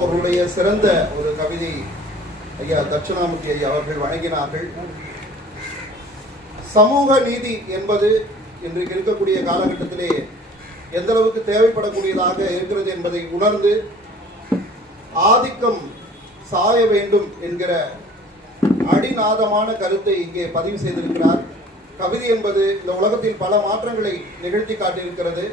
பொருளுடைய சிறந்த ஒரு கவிதை ஐயா தட்சிணாமூர்த்தி ஐயா அவர்கள் வழங்கினார்கள். சமூக நீதி என்பது இன்றைக்கு இருக்கக்கூடிய காலகட்டத்திலே எந்த அளவுக்கு தேவைப்படக்கூடியதாக இருக்கிறது என்பதை உணர்ந்து ஆதிக்கம் சாய வேண்டும் என்கிற அடிநாதமான கருத்தை இங்கே பதிவு செய்திருக்கிறார். கவிதை என்பது இந்த உலகத்தில் பல மாற்றங்களை நிகழ்த்தி காட்டியிருக்கிறது.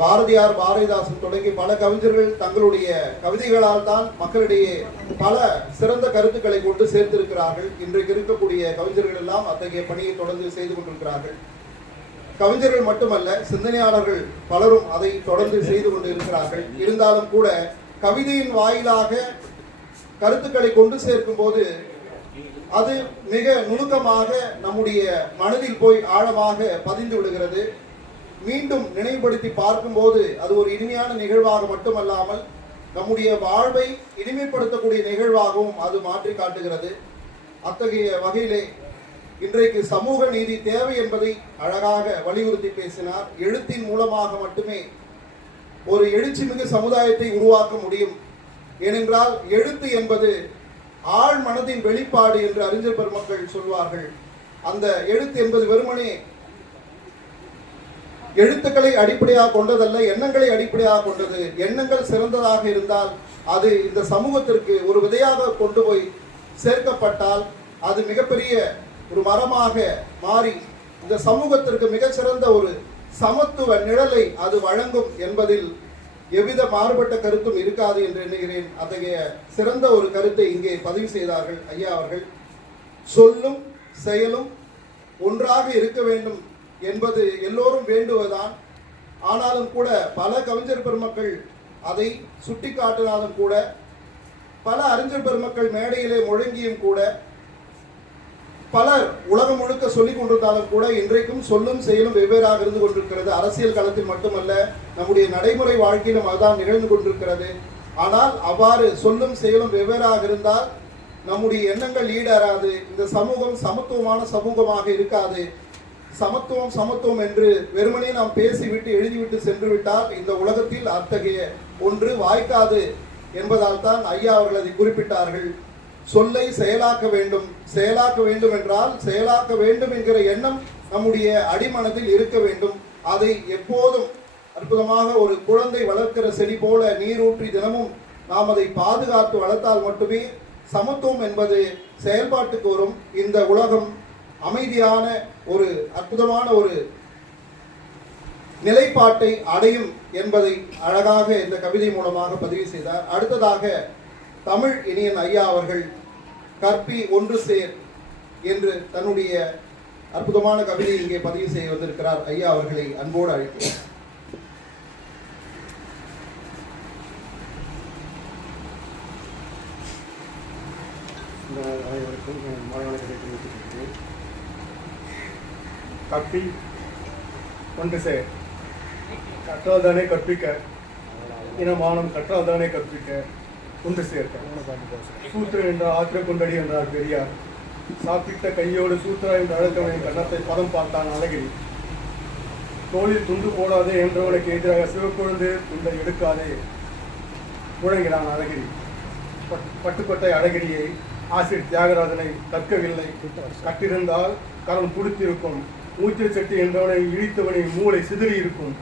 பாரதியார் பாரதிதாசன் தொடங்கி பல கவிஞர்கள் தங்களுடைய கவிதைகளால் தான் மக்களிடையே பல சிறந்த கருத்துக்களை கொண்டு சேர்த்திருக்கிறார்கள். இன்றைக்கு இருக்கக்கூடிய கவிஞர்கள் எல்லாம் அத்தகைய பணியை தொடர்ந்து செய்து கொண்டிருக்கிறார்கள். கவிஞர்கள் மட்டுமல்ல சிந்தனையாளர்கள் பலரும் அதை தொடர்ந்து செய்து கொண்டு இருக்கிறார்கள் இருந்தாலும் கூட கவிதையின் வாயிலாக கருத்துக்களை கொண்டு சேர்க்கும் போது அது மிக நுணுக்கமாக நம்முடைய மனதில் போய் ஆழமாக பதிந்து விடுகிறது. மீண்டும் நினைவுபடுத்தி பார்க்கும்போது அது ஒரு இனிமையான நிகழ்வாக மட்டுமல்லாமல் நம்முடைய வாழ்வை இனிமைப்படுத்தக்கூடிய நிகழ்வாகவும் அது மாற்றி காட்டுகிறது. அத்தகைய வகையிலே இன்றைக்கு சமூக நீதி தேவை என்பதை அழகாக வலியுறுத்தி பேசினார். எழுத்தின் மூலமாக மட்டுமே ஒரு எழுச்சிமிகு சமுதாயத்தை உருவாக்க முடியும். ஏனென்றால் எழுத்து என்பது ஆழ் மனதின் வெளிப்பாடு என்று அறிஞர் பெருமக்கள் சொல்வார்கள். அந்த எழுத்து என்பது வெறுமனே எழுத்துக்களை அடிப்படையாக கொண்டதல்ல எண்ணங்களை அடிப்படையாக கொண்டது. எண்ணங்கள் சிறந்ததாக இருந்தால் அது இந்த சமூகத்திற்கு ஒரு விதையாக கொண்டு போய் சேர்க்கப்பட்டால் அது மிகப்பெரிய ஒரு மரமாக மாறி இந்த சமூகத்திற்கு மிகச்சிறந்த ஒரு சமத்துவ நிழலை அது வழங்கும் என்பதில் எவ்வித மாறுபட்ட கருத்தும் இருக்காது என்று எண்ணுகிறேன். அத்தகைய சிறந்த ஒரு கருத்தை இங்கே பதிவு செய்தார்கள் ஐயா அவர்கள். சொல்லும் செயலும் ஒன்றாக இருக்க வேண்டும் என்பது எல்லோரும் வேண்டுவதான் ஆனாலும் கூட பல கவிஞர் பெருமக்கள் அதை சுட்டிக்காட்டினாலும் கூட பல அறிஞர் பெருமக்கள் மேடையிலே முழங்கியும் கூட பலர் உலகம் முழுக்க சொல்லிக் கொண்டிருந்தாலும் கூட இன்றைக்கும் சொல்லும் செயலும் வெவ்வேறாக இருந்து கொண்டிருக்கிறது. அரசியல் களத்தில் மட்டுமல்ல நம்முடைய நடைமுறை வாழ்க்கையிலும் அதுதான் நிகழ்ந்து கொண்டிருக்கிறது. ஆனால் அவ்வாறு சொல்லும் செயலும் வெவ்வேறாக இருந்தால் நம்முடைய எண்ணங்கள் ஈடேறாது இந்த சமூகம் சமத்துவமான சமூகமாக இருக்காது. சமத்துவம் சமத்துவம் என்று வெறுமனே நாம் பேசிவிட்டு எழுதிவிட்டு சென்று விட்டால் இந்த உலகத்தில் அத்தகைய ஒன்று வாய்க்காது என்பதால் தான் ஐயா அவர்கள் அதை குறிப்பிட்டார்கள். சொல்லை செயலாக்க வேண்டும். செயலாக்க வேண்டும் என்றால் செயலாக்க வேண்டும் என்கிற எண்ணம் நம்முடைய அடிமனதில் இருக்க வேண்டும். அதை எப்போதும் அற்புதமாக ஒரு குழந்தை வளர்க்கிற செடி போல நீரூற்றி தினமும் நாம் அதை பாதுகாத்து வளர்த்தால் மட்டுமே சமத்துவம் என்பது செயல்பாட்டுக்கு வரும். இந்த உலகம் அமைதியான ஒரு அற்புதமான ஒரு நிலைப்பாட்டை அடையும் என்பதை அழகாக இந்த கவிதை மூலமாக பதிவு செய்தார். அடுத்ததாக தமிழ் இனியன் ஐயா அவர்கள் கற்பி ஒன்று சேர் என்று தன்னுடைய அற்புதமான கவிதை இங்கே பதிவு செய்ய வந்திருக்கிறார். ஐயா அவர்களை அன்போடு அழைக்கிறார் இந்த அனைவருக்கும் என் மாலை வணக்கத்தை தெரிவித்துக் கற்பி ஒன்று சேர் கற்றால்தானே கற்பிக்க. இனமானம் கற்றால் தானே கற்பிக்க. கொண்டு சேர்க்க. சூத்திர என்ற ஆத்திர கொண்டடி என்றார் பெரியார். சாப்பிட்ட கையோடு சூத்ரா என்று அழைத்தவனின் கன்னத்தை பதம் பார்த்தான் அழகிரி. தோளில் துண்டு போடாதே என்றவனுக்கு எதிராக சிவக்கொழுந்து துண்டை எடுக்காதே. முழங்கினான் அழகிரி. பட்- பட்டுக்கோட்டை அழகிரியை ஆசிரியர் தியாகராஜனை கற்கவில்லை. கட்டிருந்தால் கரம் துடித்திருக்கும் மூத்திர சட்டி என்றவனை இழித்தவனை மூளை சிதறி இருக்கும்.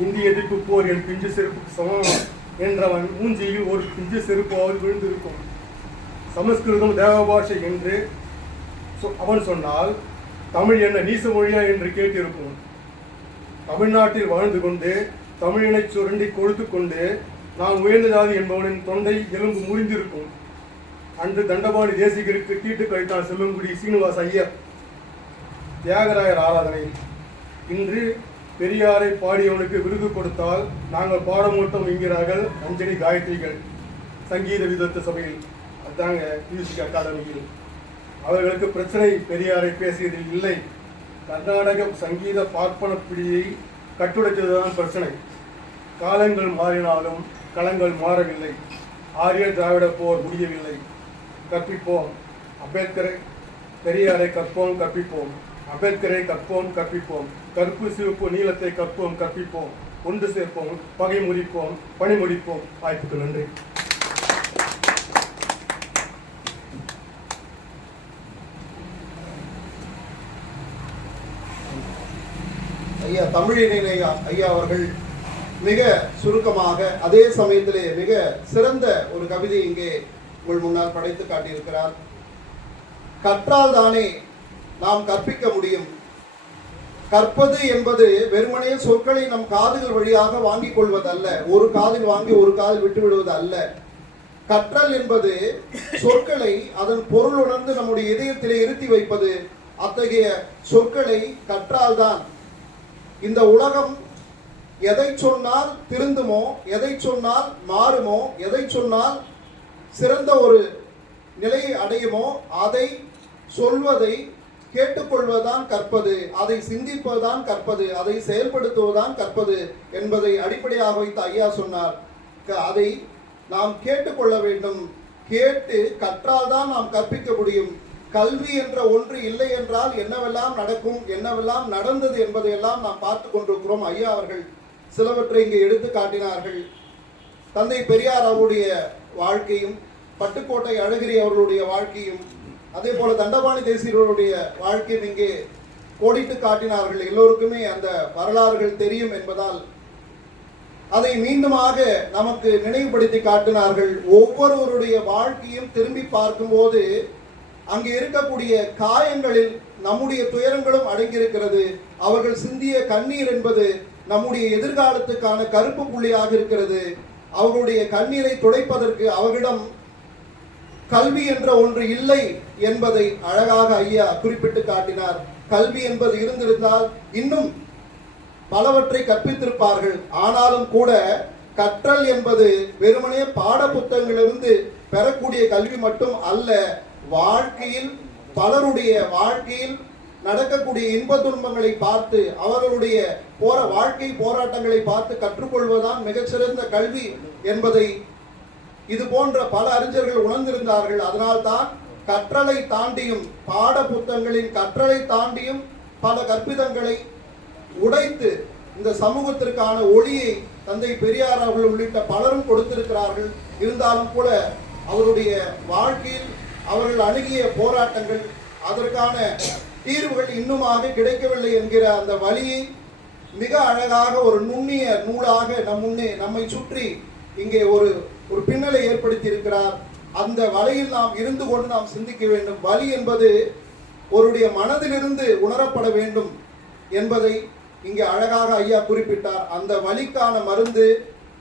இந்திய எதிர்ப்பு போர் என் பிஞ்சு செருப்புக்கு சமம்? என்றவன் மூஞ்சியில் ஒரு பிஞ்சு செருப்பாவது விழுந்திருக்கும். சமஸ்கிருதம் தேவபாஷை என்று சொ- அவன் சொன்னால் தமிழ் என்ன நீச மொழியா? என்று கேட்டிருக்கும். தமிழ்நாட்டில் வாழ்ந்து கொண்டு தமிழினை சுரண்டி கொழுத்து கொண்டு நான் உயர்ந்த ஜாதி என்பவனின் தொண்டை எலும்பு முறிந்திருக்கும். அன்று தண்டபாணி தேசிகருக்கு தீட்டு கழித்தான் செல்லும்படி சீனிவாச ஐயர். தியாகராயர் ஆராதனை. இன்று பெரியாரை பாடியவனுக்கு விருது கொடுத்தால் நாங்கள் பாடமூட்டம் என்கிறார்கள் அஞ்சலி காயத்ரிகள். சங்கீத விதத்த சபையில். அதாங்க மியூசிக் அகாடமியில் அவர்களுக்கு பிரச்சனை பெரியாரை பேசியதில் இல்லை. கர்நாடக சங்கீத பார்ப்பன பிடியை கட்டுடைத்ததுதான் பிரச்சனை. காலங்கள் மாறினாலும் களங்கள் மாறவில்லை. ஆரிய திராவிட போர் முடியவில்லை. கற்பிப்போம். அம்பேத்கரை பெரியாரை கற்போம் கற்பிப்போம். அம்பேத்கரை கற்போம் கற்பிப்போம். கருப்பு சிவப்பு நீளத்தை கற்போம் கற்பிப்போம். ஒன்று சேர்ப்போம் பகை முடிப்போம் பணி முடிப்போம். வாய்ப்புக்கு நன்றி. ஐயா தமிழினை ஐயா அவர்கள் மிக சுருக்கமாக அதே சமயத்திலே மிக சிறந்த ஒரு கவிதை இங்கே உங்கள் முன்னால் படைத்து காட்டியிருக்கிறார். கற்றால் தானே நாம் கற்பிக்க முடியும். கற்பது என்பது வெறுமனே சொற்களை நம் காதுகள் வழியாக வாங்கிக் கொள்வதல்ல. ஒரு காதில் வாங்கி ஒரு காதில் விட்டு விடுவது அல்ல கற்றல் என்பது சொற்களை அதன் பொருள் உணர்ந்து நம்முடைய இதயத்திலே இருத்தி வைப்பது. அத்தகைய சொற்களை கற்றால்தான். இந்த உலகம் எதை சொன்னால் திருந்துமோ எதை சொன்னால் மாறுமோ எதை சொன்னால் சிறந்த ஒரு நிலையை அடையுமோ அதை சொல்வதை கேட்டுக்கொள்வதுதான் கற்பது அதை சிந்திப்பதுதான் கற்பது அதை செயல்படுத்துவதுதான் கற்பது என்பதை அடிப்படையாக வைத்து ஐயா சொன்னார். க- அதை நாம் கேட்டுக்கொள்ள வேண்டும். கேட்டு கற்றால்தான் நாம் கற்பிக்க முடியும். கல்வி என்ற ஒன்று இல்லை என்றால் என்னவெல்லாம் நடக்கும் என்னவெல்லாம் நடந்தது என்பதையெல்லாம் நாம் பார்த்து கொண்டிருக்கிறோம் ஐயா அவர்கள். சிலவற்றை இங்கே எடுத்து காட்டினார்கள். தந்தை பெரியார் அவருடைய வாழ்க்கையும் பட்டுக்கோட்டை அழகிரி அவர்களுடைய வாழ்க்கையும் அதே போல தண்டபாணி தேசியர்களுடைய வாழ்க்கையும் இங்கே கோடிட்டு காட்டினார்கள். எல்லோருக்குமே அந்த வரலாறுகள் தெரியும் என்பதால் அதை மீண்டுமாக நமக்கு நினைவுபடுத்தி காட்டினார்கள். ஒவ்வொருவருடைய வாழ்க்கையும் திரும்பி பார்க்கும்போது அங்கே இருக்கக்கூடிய காயங்களில் நம்முடைய துயரங்களும் அடங்கியிருக்கிறது. அவர்கள் சிந்திய கண்ணீர் என்பது நம்முடைய எதிர்காலத்துக்கான கருப்பு புள்ளியாக இருக்கிறது. அவர்களுடைய கண்ணீரை துடைப்பதற்கு அவர்களிடம் கல்வி என்ற ஒன்று இல்லை. என்பதை அழகாக ஐயா குறிப்பிட்டு காட்டினார். கல்வி என்பது இருந்திருந்தால் இன்னும் பலவற்றை கற்பித்திருப்பார்கள். ஆனாலும் கூட கற்றல் என்பது வெறுமனே பாட புத்தகங்களிலிருந்து பெறக்கூடிய கல்வி மட்டும் அல்ல வாழ்க்கையில் பலருடைய வாழ்க்கையில் நடக்கக்கூடிய இன்ப துன்பங்களை பார்த்து அவர்களுடைய போற வாழ்க்கை போராட்டங்களை பார்த்து கற்றுக்கொள்வதுதான் மிகச்சிறந்த கல்வி என்பதை இது போன்ற பல அறிஞர்கள் உணர்ந்திருந்தார்கள். அதனால்தான் கற்றலை தாண்டியும் பாட புத்தகங்களின் கற்றலை தாண்டியும் பல கற்பிதங்களை உடைத்து இந்த சமூகத்திற்கான ஒளியை தந்தை பெரியார் அவர்கள் உள்ளிட்ட பலரும் கொடுத்திருக்கிறார்கள். இருந்தாலும் கூட அவருடைய வாழ்க்கையில் அவர்கள் அணுகிய போராட்டங்கள் அதற்கான தீர்வுகள் இன்னுமாக கிடைக்கவில்லை என்கிற அந்த வழியை மிக அழகாக ஒரு நுண்ணிய நூலாக நம் முன்னே நம்மை சுற்றி இங்கே ஒரு ஒரு பின்னலை ஏற்படுத்தி இருக்கிறார் அந்த வலையில் நாம் இருந்து கொண்டு நாம் சிந்திக்க வேண்டும். வலி என்பது ஒருடைய மனதிலிருந்து உணரப்பட வேண்டும் என்பதை இங்கே அழகாக ஐயா குறிப்பிட்டார். அந்த வலிக்கான மருந்து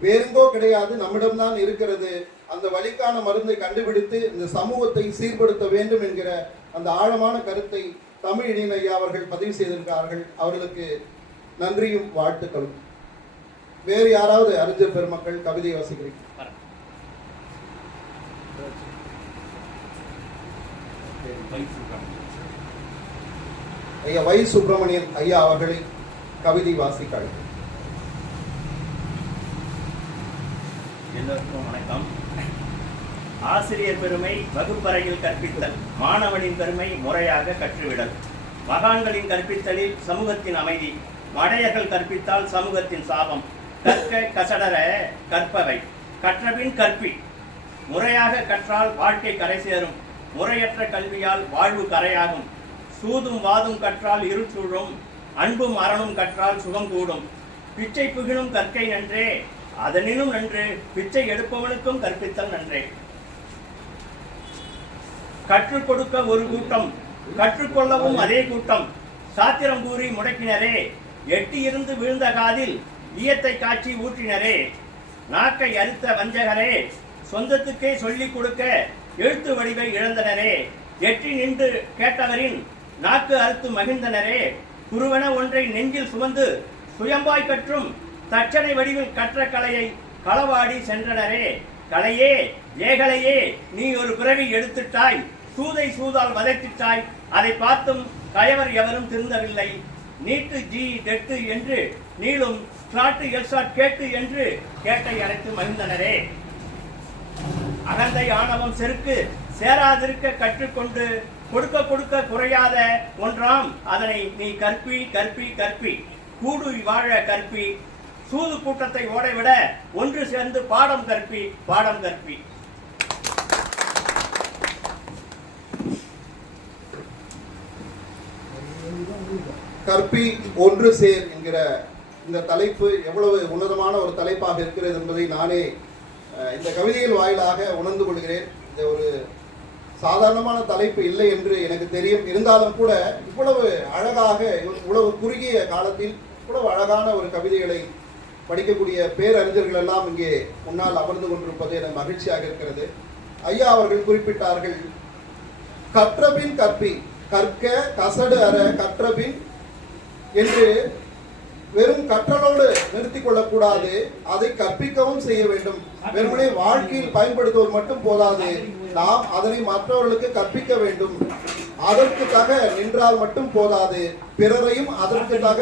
வேறெங்கோ கிடையாது நம்மிடம்தான் இருக்கிறது. அந்த வலிக்கான மருந்தை கண்டுபிடித்து இந்த சமூகத்தை சீர்படுத்த வேண்டும் என்கிற அந்த ஆழமான கருத்தை தமிழ் இனியன் ஐயா அவர்கள் பதிவு செய்திருக்கிறார்கள். அவர்களுக்கு நன்றியும் வாழ்த்துக்களும். வேறு யாராவது அறிஞர் பெருமக்கள் கவிதை வசிக்கிறீர்கள்? ஐயா வை சுப்பிரமணியன் ஐயா அவர்களை கவிதை வாசிக்காள் எல்லோருக்கும் வணக்கம். ஆசிரியர் பெருமை வகுப்பறையில் கற்பித்தல் மாணவனின் பெருமை முறையாக கற்றுவிடல். மகான்களின் கற்பித்தலில் சமூகத்தின் அமைதி மடையர்கள் கற்பித்தால் சமூகத்தின் சாபம். கற்க கசடர கற்பவை. கற்றபின் கற்பி. முறையாக கற்றால் வாழ்க்கை கரை சேரும். முறையற்ற கல்வியால் வாழ்வு கரையாகும். சூதும் வாதும் கற்றால் இருள் சூழும். அன்பும் அறனும் கற்றால் சுகம் கூடும். பிச்சை புகினும் கற்கை நன்றே. அதனினும் நன்று. பிச்சை எடுப்பவனுக்கும் கற்பித்தல் நன்றே. கற்றுக் கொடுக்க ஒரு கூட்டம். கற்றுக்கொள்ளவும் அதே கூட்டம். சாத்திரம் கூறி முடக்கினரே. எட்டி இருந்து விழுந்த காதில் ஈயத்தை காட்சி ஊற்றினரே. நாக்கை அறுத்த வஞ்சகரே. சொந்தத்துக்கே சொல்லிக் கொடுக்க எழுத்து வடிவை இழந்தனரே. எட்டி நின்று கேட்டவரின் நாக்கு அறுத்து மகிழ்ந்தனரே. குருவன ஒன்றை நெஞ்சில் சுமந்து சுயம்பாய் கற்றும் தட்சணை வடிவில் கற்ற கலையை களவாடி சென்றனரே. கலையே ஏகலையே நீ ஒரு பிறவி எடுத்துட்டாய். சூதை சூதால் வதைத்திட்டாய். அதை பார்த்தும் கயவர் எவரும் திருந்தவில்லை. நீட்டு ஜி டெட்டு என்று நீளும் ஸ்லாட்டு எல்சாட் கேட்டு என்று கேட்டை அழைத்து மகிழ்ந்தனரே. அனந்த ஆணவம் செருக்கு சேராதிருக்க கற்றுக்கொண்டு கொடுக்க கொடுக்க குறையாத ஒன்றாம் அதனை நீ கற்பி கற்பி கற்பி. கூடு வாழ கற்பி. சூது கூட்டத்தை ஓடைவிட ஒன்று சேர்ந்து பாடம் கற்பி பாடம் கற்பி. கற்பி ஒன்று சேர் என்கிற இந்த தலைப்பு எவ்வளவு உன்னதமான ஒரு தலைப்பாக இருக்கிறது என்பதை நானே இந்த கவிதைகள் வாயிலாக உணர்ந்து கொள்கிறேன். இந்த ஒரு சாதாரணமான தலைப்பு இல்லை என்று எனக்கு தெரியும். இருந்தாலும் கூட இவ்வளவு அழகாக இவ்வளவு குறுகிய காலத்தில் இவ்வளவு அழகான ஒரு கவிதைகளை படிக்கக்கூடிய பேரறிஞர்கள் எல்லாம் இங்கே முன்னால் அமர்ந்து கொண்டிருப்பது எனக்கு மகிழ்ச்சியாக இருக்கிறது. ஐயா அவர்கள் குறிப்பிட்டார்கள் கற்றபின் கற்பி கற்க கசடு அற கற்றபின் என்று வெறும் கற்றலோடு நிறுத்திக் கொள்ளக்கூடாது. அதை கற்பிக்கவும் செய்ய வேண்டும். வெறுமனே வாழ்க்கையில் பயன்படுத்துவது மட்டும் போதாது. நாம் அதனை மற்றவர்களுக்கு கற்பிக்க வேண்டும். அதற்குக்காக நின்றால் மட்டும் போதாது. பிறரையும் அதற்குக்காக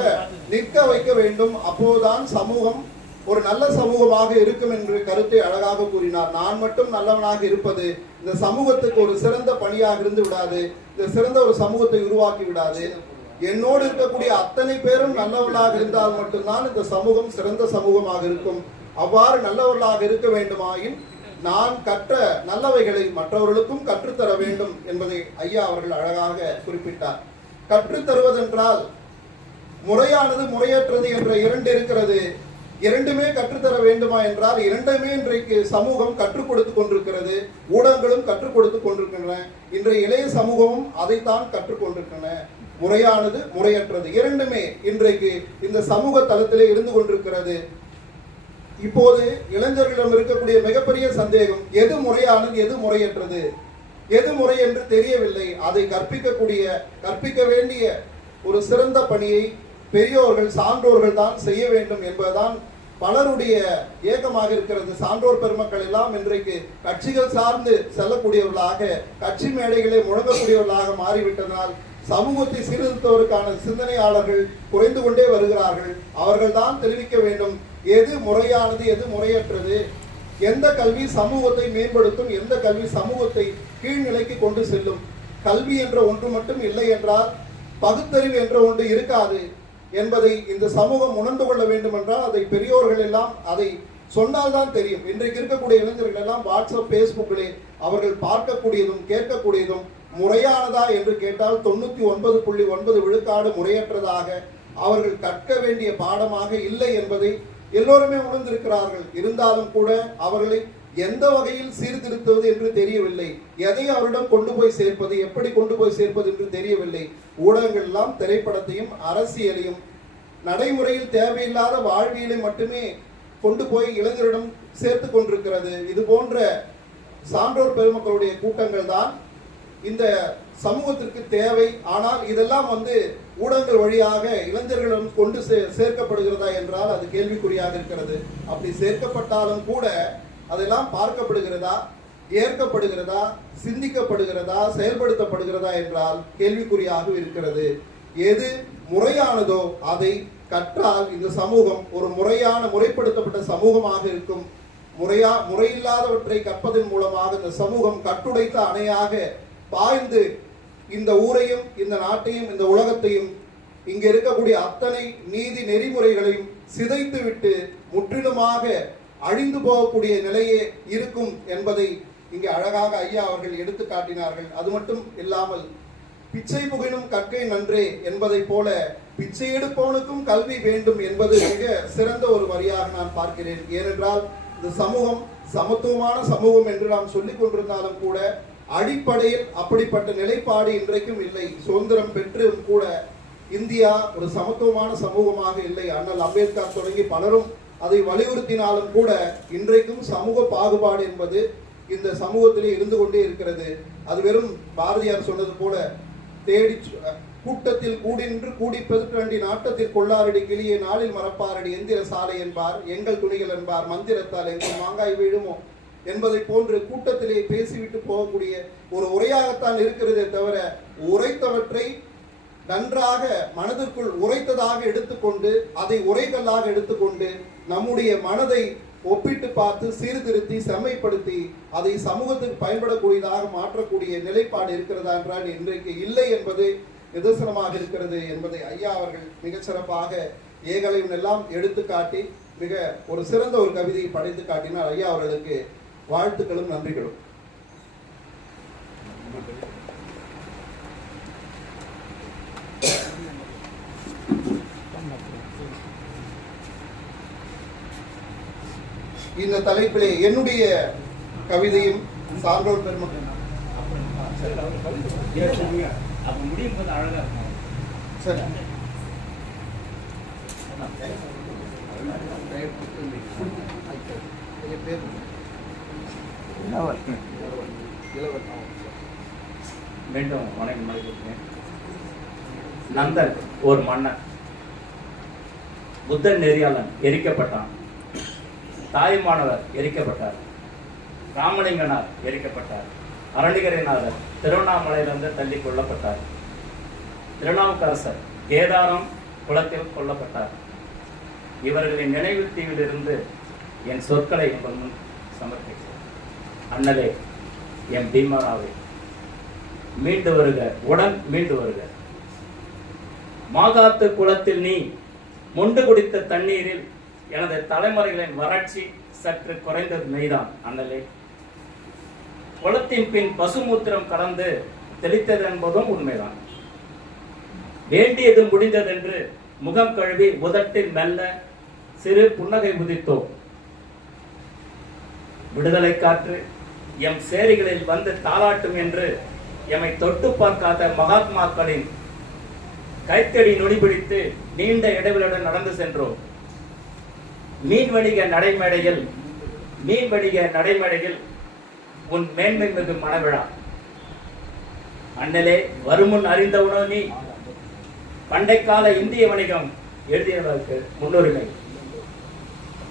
நிற்க வைக்க வேண்டும். அப்போதுதான் சமூகம் ஒரு நல்ல சமூகமாக இருக்கும் என்று கருத்தை அழகாக கூறினார். நான் மட்டும் நல்லவனாக இருப்பது இந்த சமூகத்துக்கு ஒரு சிறந்த பணியாக இருந்து விடாது. இந்த சிறந்த ஒரு சமூகத்தை உருவாக்கி விடாது. என்னோடு இருக்கக்கூடிய அத்தனை பேரும் நல்லவர்களாக இருந்தால் மட்டும்தான் இந்த சமூகம் சிறந்த சமூகமாக இருக்கும். அவ்வாறு நல்லவர்களாக இருக்க வேண்டுமாயின் நான் கற்ற நல்லவைகளை மற்றவர்களுக்கும் கற்றுத்தர வேண்டும் என்பதை ஐயா அவர்கள் அழகாக குறிப்பிட்டார். கற்றுத்தருவதென்றால் முறையானது முறையற்றது என்ற இரண்டு இருக்கிறது. இரண்டுமே கற்றுத்தர வேண்டுமா என்றால் இரண்டுமே இன்றைக்கு சமூகம் கற்றுக் கொடுத்து கொண்டிருக்கிறது. ஊடகங்களும் கற்றுக் கொடுத்து கொண்டிருக்கின்றன. இன்றைய இளைய சமூகமும் அதைத்தான் கற்றுக்கொண்டிருக்கின்றன முறையானது முறையற்றது. இரண்டுமே இன்றைக்கு இந்த சமூக தளத்திலே இருந்து கொண்டிருக்கிறது. இப்போது இளைஞர்களிடம் இருக்கக்கூடிய மிகப்பெரிய சந்தேகம் எது முறையானது எது முறையற்றது? எது முறை என்று தெரியவில்லை. அதை கற்பிக்கக்கூடிய கற்பிக்க வேண்டிய ஒரு சிறந்த பணியை பெரியோர்கள் சான்றோர்கள் தான் செய்ய வேண்டும் என்பதுதான் பலருடைய ஏக்கமாக இருக்கிறது. சான்றோர் பெருமக்கள் எல்லாம் இன்றைக்கு கட்சிகள் சார்ந்து செல்லக்கூடியவர்களாக கட்சி மேடைகளை முழங்கக்கூடியவர்களாக மாறிவிட்டதனால் சமூகத்தை சீர்திருத்தவருக்கான சிந்தனையாளர்கள் குறைந்து கொண்டே வருகிறார்கள். அவர்கள் தான் தெரிவிக்க வேண்டும் எது முறையானது எது முறையற்றது? எந்த கல்வி சமூகத்தை மேம்படுத்தும் எந்த கல்வி சமூகத்தை கீழ்நிலைக்கு கொண்டு செல்லும்? கல்வி என்ற ஒன்று மட்டும் இல்லை என்றால் பகுத்தறிவு என்ற ஒன்று இருக்காது என்பதை இந்த சமூகம் உணர்ந்து கொள்ள வேண்டும் என்றால் அதை பெரியோர்கள் எல்லாம் அதை சொன்னால்தான் தெரியும். இன்றைக்கு இருக்கக்கூடிய இளைஞர்கள் எல்லாம் வாட்ஸ்அப் ஃபேஸ்புக்கிலே அவர்கள் பார்க்கக்கூடியதும் கேட்கக்கூடியதும் முறையானதா என்று கேட்டால் தொண்ணூத்தி ஒன்பது புள்ளி ஒன்பது விழுக்காடு முறையற்றதாக அவர்கள் கற்க வேண்டிய பாடமாக இல்லை என்பதை எல்லோருமே உணர்ந்திருக்கிறார்கள். இருந்தாலும் கூட அவர்களை எந்த வகையில் சீர்திருத்துவது என்று தெரியவில்லை. எதை அவரிடம் கொண்டு போய் சேர்ப்பது எப்படி கொண்டு போய் சேர்ப்பது என்று தெரியவில்லை. ஊடகங்கள் எல்லாம் திரைப்படத்தையும் அரசியலையும் நடைமுறையில் தேவையில்லாத வாழ்வியலை மட்டுமே கொண்டு போய் இளைஞரிடம் சேர்த்து கொண்டிருக்கிறது. இது போன்ற சான்றோர் பெருமக்களுடைய கூட்டங்கள் தான் இந்த சமூகத்திற்கு தேவை. ஆனால் இதெல்லாம் வந்து ஊடகங்கள் வழியாக இளைஞர்களிடம் கொண்டு சே- சேர்க்கப்படுகிறதா என்றால் அது கேள்விக்குறியாக இருக்கிறது. அப்படி சேர்க்கப்பட்டாலும் கூட அதெல்லாம் பார்க்கப்படுகிறதா ஏற்கப்படுகிறதா சிந்திக்கப்படுகிறதா செயல்படுத்தப்படுகிறதா என்றால் கேள்விக்குறியாக இருக்கிறது. எது முறையானதோ அதை கற்றால் இந்த சமூகம் ஒரு முறையான முறைப்படுத்தப்பட்ட சமூகமாக இருக்கும். முறையா முறையில்லாதவற்றை கற்பதன் மூலமாக இந்த சமூகம் கட்டுடைத்த அணையாக பாய்ந்து இந்த ஊரையும் இந்த நாட்டையும் இந்த உலகத்தையும் இங்கே இருக்கக்கூடிய அத்தனை நீதி நெறிமுறைகளையும் சிதைத்துவிட்டு முற்றிலுமாக அழிந்து போகக்கூடிய நிலையே இருக்கும் என்பதை இங்கே அழகாக ஐயா அவர்கள் எடுத்து காட்டினார்கள். அது மட்டும் இல்லாமல் பிச்சை புகினும் கற்கை நன்றே என்பதைப் போல பிச்சை எடுப்பவனுக்கும் கல்வி வேண்டும் என்பது மிக சிறந்த ஒரு வரியாக நான் பார்க்கிறேன். ஏனென்றால் இந்த சமூகம் சமத்துவமான சமூகம் என்று நாம் சொல்லிக் கொண்டிருந்தாலும் கூட அடிப்படையில் அப்படிப்பட்ட நிலைப்பாடு இன்றைக்கும் இல்லை. சுதந்திரம் பெற்றும் கூட இந்தியா ஒரு சமத்துவமான சமூகமாக இல்லை. அண்ணல் அம்பேத்கர் தொடங்கி பலரும் அதை வலியுறுத்தினாலும் கூட இன்றைக்கும் சமூக பாகுபாடு என்பது இந்த சமூகத்திலே இருந்து கொண்டே இருக்கிறது. அது வெறும் பாரதியார் சொன்னது போல தேடி கூட்டத்தில் கூடின்று கூடி பெருக்கண்டி நாட்டத்தில் கொள்ளாரடி கிளியே நாளில் மரப்பாரடி எந்திர சாலை என்பார் எங்கள் துணிகள் என்பார் மந்திரத்தால் எங்கள் மாங்காய் வீழுமோ என்பதை போன்று கூட்டத்திலே பேசிவிட்டு போகக்கூடிய ஒரு உரையாகத்தான் இருக்கிறதே தவிர உரைத்தவற்றை நன்றாக மனதிற்குள் உரைத்ததாக எடுத்துக்கொண்டு அதை உரைகளாக எடுத்துக்கொண்டு நம்முடைய மனதை ஒப்பிட்டு பார்த்து சீர்திருத்தி செம்மைப்படுத்தி அதை சமூகத்துக்கு பயன்படக்கூடியதாக மாற்றக்கூடிய நிலைப்பாடு இருக்கிறதா என்றால் இன்றைக்கு இல்லை என்பது நிதர்சனமாக இருக்கிறது என்பதை ஐயா அவர்கள் மிகச்சிறப்பாக ஏகலையும் எல்லாம் எடுத்து காட்டி மிக ஒரு சிறந்த ஒரு கவிதையை படைத்து காட்டினார் ஐயா அவர்களுக்கு வாழ்த்துக்களும் நன்றிகளும். இந்த தலைப்பிலே என்னுடைய கவிதையும் சான்றோர் பெருமக்கள் அப்ப இளவர் இளவர் மீண்டும் வணக்கம் மதிப்பிருக்கிறேன் நந்தன் ஒரு மன்னன். புத்தன் நெறியாளன் எரிக்கப்பட்டான். தாயுமானவர் எரிக்கப்பட்டார். ராமலிங்கனார் எரிக்கப்பட்டார். அரணிகரநாதர் திருவண்ணாமலையிலிருந்து தள்ளி கொல்லப்பட்டார். திருநாவுக்கரசர் கேதாரம் குளத்தில் கொல்லப்பட்டார். இவர்களின் நினைவு தீவிலிருந்து என் சொற்களை உங்கள் முன் சமர்ப்பிக்கிறேன். அண்ணலே என் பீமராவே மீண்டு வருக உடன் மீண்டு வருக. மாகாத்து குளத்தில் நீ மொண்டு குடித்த தண்ணீரில் எனது தலைமுறைகளின் வறட்சி சற்று குறைந்தது மெய்தான் அண்ணலே. குளத்தின் பின் பசுமூத்திரம் கலந்து தெளித்தது என்பதும் உண்மைதான். வேண்டியது முடிந்ததென்று முகம் கழுவி உதட்டில் மெல்ல சிறு புன்னகை உதித்தோம். விடுதலை காற்று எம் சேரிகளில் வந்து தாளாட்டும் என்று எம்மை தொட்டு பார்க்காத மகாத்மாக்களின் கைத்தடி நொடிபிடித்து நீண்ட இடைவெளியுடன் நடந்து சென்றோம். மீன் வணிக நடைமேடையில் மீன் வணிக நடைமேடையில் உன் மேன்மை மிகு மனவிழா. அண்ணலே வருமுன் உணவு நீ. பண்டைக்கால இந்திய வணிகம் எழுதியவர்களுக்கு முன்னுரிமை.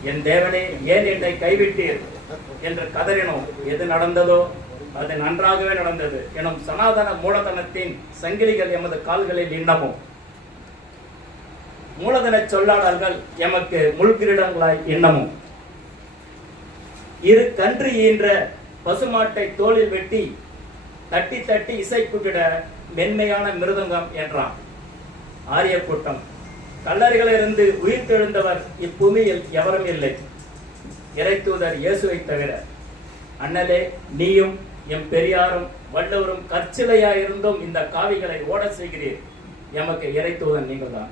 என் தேவனே ஏன் என்னை கைவிட்டீர்கள் என்று கதறினோம். எது நடந்ததோ? அது நன்றாகவே நடந்தது எனும் சனாதன மூலதனத்தின் சங்கிலிகள் எமது கால்களில் இன்னமும். மூலதன சொல்லாடல்கள் எமக்கு முள்கிரீடங்களாய் இன்னமும். இரு கன்று ஈன்ற பசுமாட்டை தோளில் வெட்டி தட்டி தட்டி இசை கூட்டிட மென்மையான மிருதங்கம் என்றான். ஆரிய கூட்டம் கல்லறைகளிலிருந்து உயிர் தெழுந்தவர் இப்பூமியில் எவரும் இல்லை. இறைத்தூதர் இயேசுவை தவிர அண்ணலே நீயும் எம் பெரியாரும் வல்லவரும் கற்சிலையாயிருந்தும் இந்த காவிகளை ஓட செய்கிறீர். எமக்கு இறைத்தூதன் நீங்கள்தான்.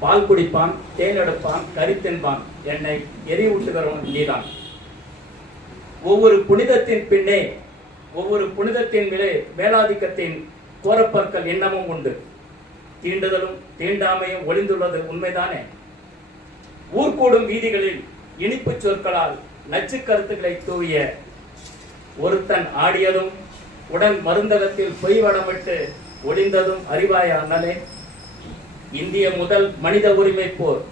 பால் குடிப்பான் தேன் எடுப்பான் கறி என்னை எரிவூட்டுகிறவன் நீதான். ஒவ்வொரு புனிதத்தின் பின்னே ஒவ்வொரு புனிதத்தின் மேலே மேலாதிக்கத்தின் கோரப்பற்கள் இன்னமும் உண்டு. தீண்டுதலும் தீண்டாமையும் ஒளிந்துள்ளது உண்மைதானே? ஊர்கூடும் வீதிகளில் இனிப்பு சொற்களால் நச்சு கருத்துக்களை தூவிய ஒருத்தன் ஆடியதும் உடன் மருந்தகத்தில் பொய் வடமிட்டு ஒளிந்ததும் அறிவாய அண்ணலே இந்திய முதல் மனித உரிமை போர்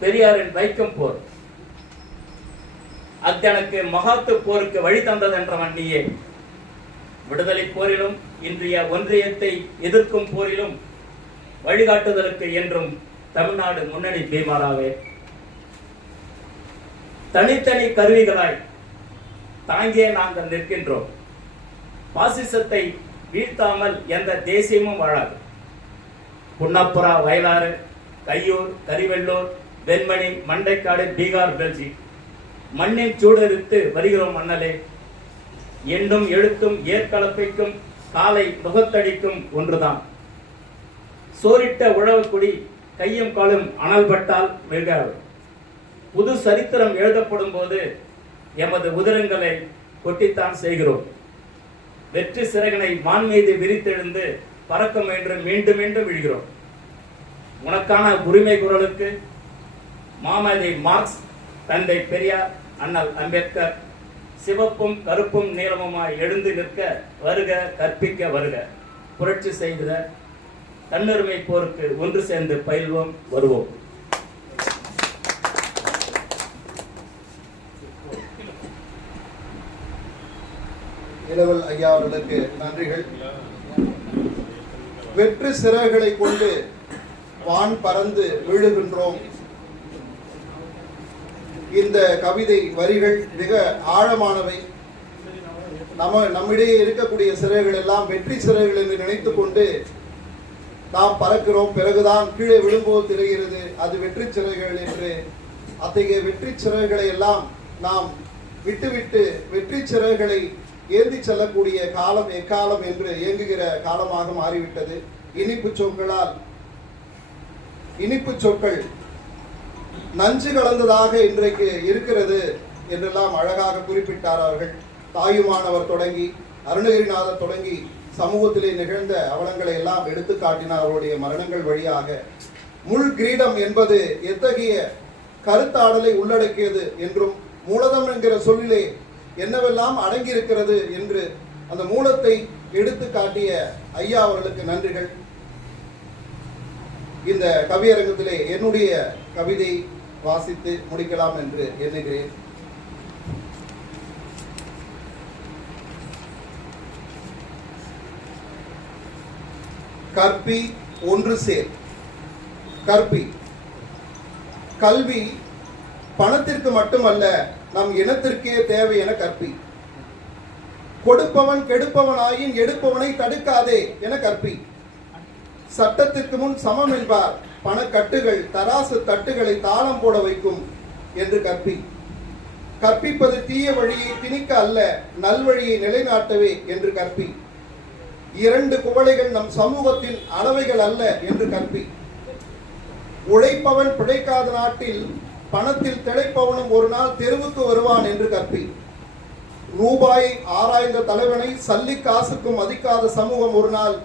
பெரியாரின் வைக்கம் போர். அத்தனக்கு மகாத்து போருக்கு வழி தந்ததென்றவன் நீயே. விடுதலை போரிலும் இன்றைய ஒன்றியத்தை எதிர்க்கும் போரிலும் வழிகாட்டுதலுக்கு என்றும் தமிழ்நாடு முன்னணி பீமாராவே. தனித்தனி கருவிகளாய் தாங்கே நாங்கள் நிற்கின்றோம். பாசிசத்தை வீழ்த்தாமல் எந்த தேசியமும் வாழாது. புன்னப்புறா வயலாறு கையூர் கரிவெள்ளூர் வெண்மணி மண்டைக்காடு பீகார் பெல்ஜி. மண்ணின் சூடெடுத்து வருகிறோம் மன்னலே. எண்ணும் எழுத்தும் ஏற்கலப்பைக்கும் காலை முகத்தடிக்கும் ஒன்றுதான். சோரிட்ட உழவுக்குடி கையும் காலும் அனல்பட்டால் மிகாது புது சரித்திரம் எழுதப்படும் போது எமது உதிரங்களை கொட்டித்தான் செய்கிறோம். வெற்றி சிறகனை மான் மீது விரித்தெழுந்து பறக்க முயன்று மீண்டும் மீண்டும் விழுகிறோம். உனக்கான உரிமை குரலுக்கு மாமதி மார்க்ஸ் தந்தை பெரியார் அண்ணல் அம்பேத்கர் சிவப்பும் கருப்பும் நீளமுமாய் எழுந்து நிற்க வருக கற்பிக்க வருக. புரட்சி செய்த தன்னுரிமை போருக்கு ஒன்று சேர்ந்து பயில்வோம் வருவோம். இளவல் ஐயா அவர்களுக்கு நன்றிகள். வெற்று சிறகுகளை கொண்டு வான் பறந்து விழுகின்றோம். இந்த கவிதை வரிகள் மிக ஆழமானவை. நம்ம நம்மிடையே இருக்கக்கூடிய சிறகுகள் எல்லாம் வெற்றி சிறகுகள் என்று நினைத்து கொண்டு நாம் பறக்கிறோம். பிறகுதான் கீழே விழும்போது தெரிகிறது அது வெற்றி சிறகுகள் என்று. அத்தகைய வெற்றி சிறகுகளை எல்லாம் நாம் விட்டுவிட்டு வெற்றி சிறகுகளை ஏந்தி செல்லக்கூடிய காலம் எக்காலம் என்று இயங்குகிற காலமாக மாறிவிட்டது. இனிப்பு சொற்களால் இனிப்பு சொற்கள் நஞ்சு கலந்ததாக இன்றைக்கு இருக்கிறது என்றெல்லாம் அழகாக குறிப்பிட்டார் அவர்கள் தாயுமானவர் தொடங்கி அருணகிரிநாதர் தொடங்கி சமூகத்திலே நிகழ்ந்த அவலங்களை எல்லாம் எடுத்து காட்டினார் அவருடைய மரணங்கள் வழியாக. முள் கிரீடம் என்பது எத்தகைய கருத்தாடலை உள்ளடக்கியது என்றும் மூலதம் என்கிற சொல்லிலே என்னவெல்லாம் அடங்கியிருக்கிறது என்று அந்த மூலத்தை எடுத்து காட்டிய ஐயா அவர்களுக்கு நன்றிகள். இந்த கவியரங்கத்திலே என்னுடைய கவிதை வாசித்து முடிக்கலாம் என்று எண்ணுகிறேன். கற்பி ஒன்று சேர். கற்பி. கல்வி பணத்திற்கு மட்டுமல்ல நம் இனத்திற்கே தேவை என கற்பி. கொடுப்பவன் கெடுப்பவனாயின் எடுப்பவனை தடுக்காதே என கற்பி. சட்டத்திற்கு முன் சமம் என்பார். பணக்கட்டுகள் தராசு தட்டுகளை தாளம் போட வைக்கும் என்று கற்பி. கற்பிப்பது தீய வழியை திணிக்க அல்ல நல்வழியை நிலைநாட்டவே என்று கற்பி. இரண்டு குவளைகள் நம் சமூகத்தின் அளவைகள் அல்ல என்று கற்பி. உழைப்பவன் பிழைக்காத நாட்டில் பணத்தில் திளைப்பவனும் ஒரு நாள் தெருவுக்கு வருவான் என்று கற்பி. ரூபாயை ஆராய்ந்த தலைவனை சல்லி காசுக்கும் மதிக்காத சமூகம் ஒரு நாள்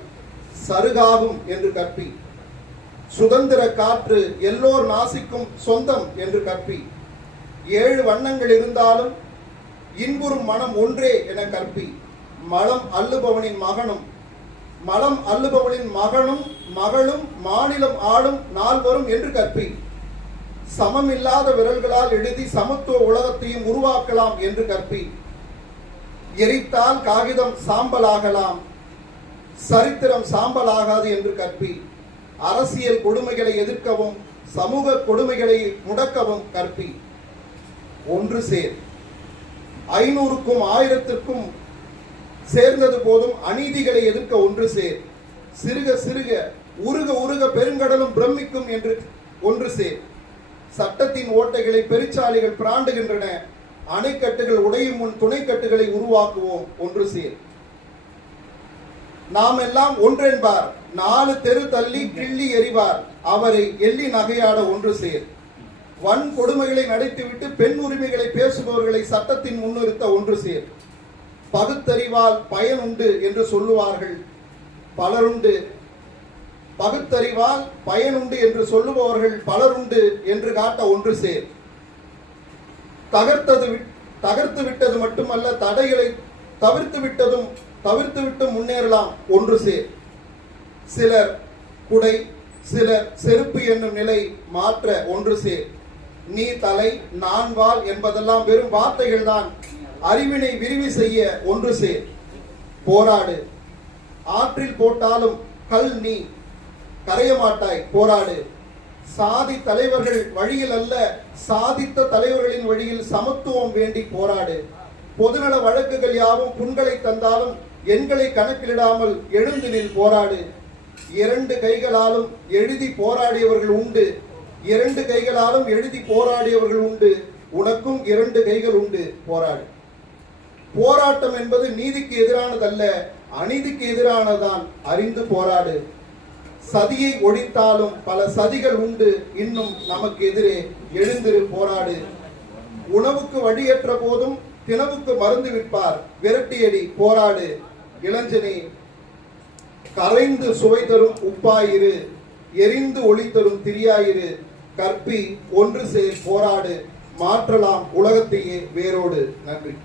சருகாகும் என்று கற்பி. சுதந்திர காற்று எல்லோர் நாசிக்கும் சொந்தம் என்று கற்பி. ஏழு வண்ணங்கள் இருந்தாலும் இன்புறும் மனம் ஒன்றே என கற்பி. மலம் அள்ளுபவனின் மகனும் மலம் அள்ளுபவனின் மகனும் மகளும் மாநிலம் ஆளும் நால்வரும் என்று கற்பி. சமமில்லாத விரல்களால் எழுதி சமத்துவ உலகத்தையும் உருவாக்கலாம் என்று கற்பி. எரித்தால் காகிதம் சாம்பலாகலாம் சரித்திரம் சாம்பலாகாது என்று கற்பி. அரசியல் கொடுமைகளை எதிர்க்கவும் சமூக கொடுமைகளை முடக்கவும் கற்பி. ஒன்று சேர். ஐநூறுக்கும் ஆயிரத்திற்கும் சேர்ந்தது போதும் அநீதிகளை எதிர்க்க ஒன்று சேர். சிறுக சிறுக உருக உருக பெருங்கடலும் பிரமிக்கும் என்று ஒன்று சேர். சட்டத்தின் ஓட்டைகளை பெருச்சாலிகள் பிராண்டுகின்றன. அணைக்கட்டுகள் உடையும் முன் துணைக்கட்டுகளை உருவாக்குவோம். ஒன்று சேர். நாம் எல்லாம் ஒன்றென்பார். நாலு தெரு தள்ளி கிள்ளி எறிவார். அவரை எள்ளி நகையாட ஒன்று சேர். வன் கொடுமைகளை நடத்திவிட்டு பெண் உரிமைகளை பேசுபவர்களை சட்டத்தின் முன்னிறுத்த ஒன்று சேர். பகுத்தறிவால் பயன் உண்டு என்று சொல்லுவார்கள். பலருண்டு பகுத்தறிவால் பயனுண்டு என்று சொல்லுபவர்கள் பலருண்டு என்று காட்ட ஒன்று சேர். தகர்த்தது விட்- தகர்த்து விட்டது மட்டுமல்ல தடைகளை தவிர்த்து விட்டதும் தவிர்த்து விட்டு முன்னேறலாம் ஒன்று சேர். சிலர் குடை சிலர் செருப்பு என்னும் நிலை மாற்ற ஒன்று சேர். நீ தலை நான் வாள் என்பதெல்லாம் வெறும் வார்த்தைகள் தான் அறிவினை விரிவு செய்ய ஒன்று சேர். போராடு. ஆற்றில் போட்டாலும் கல் நீ கரைய மாட்டாய் போராடு. சாதி தலைவர்கள் வழியில் அல்ல சாதித்த தலைவர்களின் வழியில் சமத்துவம் வேண்டி போராடு. பொதுநல வழக்குகள் யாவும் புண்களை தந்தாலும் எண்களை கணக்கிலிடாமல் எழுந்து நில் போராடு. இரண்டு கைகளாலும் எழுதி போராடியவர்கள் உண்டு. இரண்டு கைகளாலும் எழுதி போராடியவர்கள் உண்டு. உனக்கும் இரண்டு கைகள் உண்டு போராடு. போராட்டம் என்பது நீதிக்கு எதிரானதல்ல அநீதிக்கு எதிரானதான் அறிந்து போராடு. சதியை ஒழித்தாலும் பல சதிகள் உண்டு. இன்னும் நமக்கு எதிரே எழுந்திரு போராடு. உணவுக்கு வழியற்ற போதும் தினவுக்கு மருந்து விற்பார். விரட்டியடி போராடு. இளஞ்சனே கரைந்து சுவை தரும் உப்பாயிரு. எரிந்து ஒளி தரும் திரியாயிரு. கற்பி ஒன்று சேர் போராடு. மாற்றலாம் உலகத்தையே வேரோடு. நன்றி.